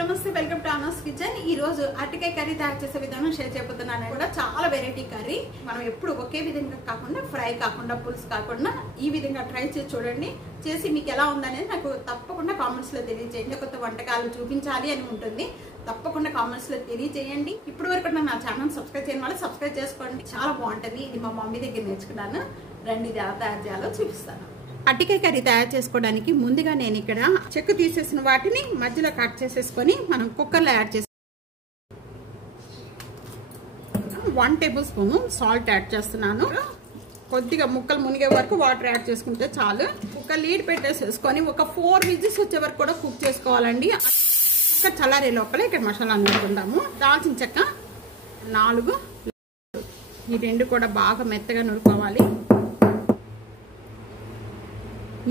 నమస్తే welcome to ఆనాస్ kitchen. ఈ రోజు అరటికాయ కర్రీ తయారు చేసే విధానం షేర్ చేయబోతున్నాను। కూడా చాలా వెరైటీ కర్రీ, మనం ఎప్పుడు ఒకే విధంగా కాకుండా ఫ్రై కాకుండా పులుసు కాకుండా ఈ విధంగా ట్రై చేసి చూడండి। చేసి మీకు ఎలా ఉందనేది నాకు తప్పకుండా కామెంట్స్ లో తెలియజేయండి। కొత్త వంటకాలు చూపించాలి అని ఉంటుంది, తప్పకుండా కామెంట్స్ లో తెలియజేయండి। ఇప్పటి వరకు నా ఛానల్ సబ్స్క్రైబ్ చేయని వాళ్ళు సబ్స్క్రైబ్ చేసుకోండి, చాలా బాగుంటుంది। ఇది మా మమ్మీ దగ్గర నేర్చుకున్నాను, రండి ఇది ఎలా తయారు చేయాలో చూపిస్తాను। అరటికాయ కర్రీ తయారు చేసుకోవడానికి ముందుగా నేను ఇక్కడ చెక్కు తీసేసిన వాటిని మధ్యలో కట్ చేసేసుకొని మనం కుక్కర్లో యాడ్ చేసి 1 టేబుల్ స్పూన్ సాల్ట్ యాడ్ చేస్తున్నాను। కొద్దిగా ముక్కలు మునిగే వరకు వాటర్ యాడ్ చేసుకుంటే చాలు। ఒక లీడ్ పెట్టేసేసుకొని ఒక 4 విజిల్స్ వచ్చే వరకు కూడా కుక్ చేసుకోవాలండి। కుక్క చల్లారే లోపల ఇక్కడ మసాలా నూరుకుందాము। దాల్చిన చెక్క 4, ఈ 2 కూడా బాగా మెత్తగా నూరుకోవాలి।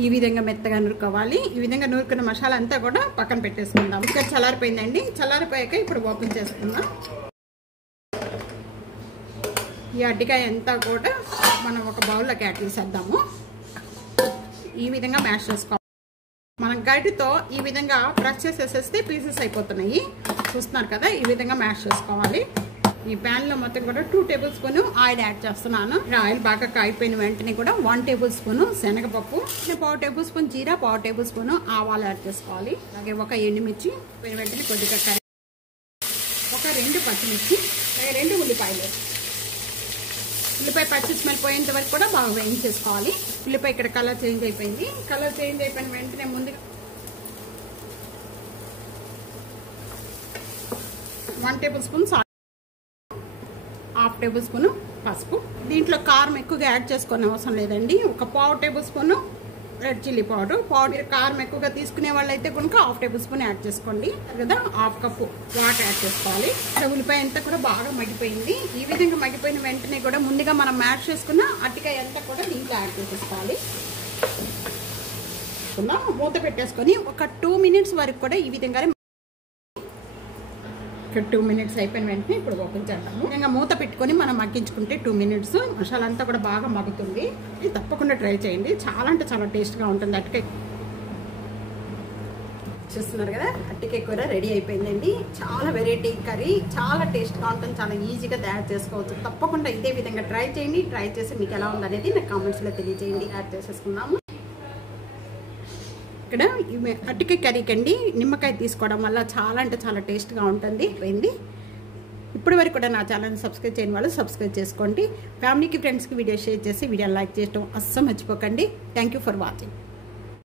ఈ విధంగా మెత్తగా నూరుకోవాలి। ఈ విధంగా నూరుకున్న మసాలా అంతా కూడా పక్కన పెట్టేసుకుందాం। ఇక్కడ చల్లారిపోయిందండి, చల్లారిపోయాక ఇప్పుడు ఓపెన్ చేసుకుందాం। ఈ అరటికాయ అంతా కూడా మనం ఒక బౌల్లోకి యాడ్ చేసేద్దాము। ఈ విధంగా మ్యాష్ చేసుకోవాలి। మనం గరిటెతో ఈ విధంగా ప్రెస్ చేసేసేస్తే పీసెస్ అయిపోతున్నాయి, చూస్తున్నారు కదా। ఈ విధంగా మ్యాష్ చేసుకోవాలి। ఈ ప్యాన్ లో మొత్తం కూడా 2 టేబుల్ స్పూన్ ఆయిల్ యాడ్ చేస్తున్నాను। ఆయిల్ బాగా కాగిపోయిన వెంటనే కూడా 1 టేబుల్ స్పూన్ శనగపప్పు, 1/4 టేబుల్ స్పూన్ జీరా, 1/4 టేబుల్ స్పూన్ ఆవాలు యాడ్ చేసుకోవాలి। అలాగే ఒక ఎండుమిర్చి, వెంటనే కొద్దిగా కర్రీ, ఒక 2 పచ్చిమిర్చి, అలాగే 2 ఉల్లిపాయలు। ఉల్లిపాయ పచ్చి స్మెల్ పోయేంత వరకు కూడా బాగా వేయించేసుకోవాలి। ఉల్లిపాయ ఇక్కడ కలర్ చేంజ్ అయిపోయింది। కలర్ చేంజ్ అయిపోయిన వెంటనే ముందుగా 1 table spoon salt, 1/2 table spoon పసుపు। దీంట్లో కారం ఎక్కువగా యాడ్ చేసుకునే అవసరం లేదండి। ఒక 1/4 table spoon red chilli powder, కారం ఎక్కువగా తీసుకునే వాళ్ళైతే కనుక 1/2 టేబుల్ స్పూన్ యాడ్ చేసుకోండి కదా। 1/2 కప్పు వాటర్ యాడ్ చేసుకోవాలి। ఉల్లిపాయ అంతా కూడా బాగా మగ్గిపోయింది। ఈ విధంగా మగ్గిపోయిన వెంటనే కూడా ముందుగా మనం మ్యాష్ చేసుకున్న అరటికాయ అంతా కూడా దీంట్లో యాడ్ చేసేసుకోవాలి। మూత పెట్టేసుకొని ఒక 2 మినిట్స్ వరకు కూడా ఈ విధంగా 2 మినిట్స్ అయిపోయిన వెంటనే ఇప్పుడు ఓపెన్ చేద్దాము। ఇంకా మూత పెట్టుకొని మనం మగ్గించుకుంటే 2 మినిట్స్ మసాలా అంతా కూడా బాగా మగ్గుతుంది। ఇది తప్పకుండా ట్రై చేయండి, చాలా అంటే చాలా టేస్ట్గా ఉంటుంది। అరటికాయ చూస్తున్నారు కదా, అరటికాయ కూర రెడీ అయిపోయిందండి। చాలా వెరైటీ కర్రీ, చాలా టేస్ట్గా ఉంటుంది, చాలా ఈజీగా తయారు చేసుకోవచ్చు। తప్పకుండా ఇదే విధంగా ట్రై చేయండి। ట్రై చేసి మీకు ఎలా ఉందనేది నాకు కామెంట్స్లో తెలియజేయండి। యాడ్ చేసేసుకున్నాము। ఇక్కడ అరటికాయ కర్రీకి అండి నిమ్మకాయ తీసుకోవడం వల్ల చాలా అంటే చాలా టేస్ట్గా ఉంటుంది। ఇప్పటి వరకు కూడా నా ఛానల్ని సబ్స్క్రైబ్ చేయని వాళ్ళు సబ్స్క్రైబ్ చేసుకోండి। ఫ్యామిలీకి, ఫ్రెండ్స్కి వీడియో షేర్ చేసి వీడియో లైక్ చేయడం అస్సలు మర్చిపోకండి। Thank you for watching.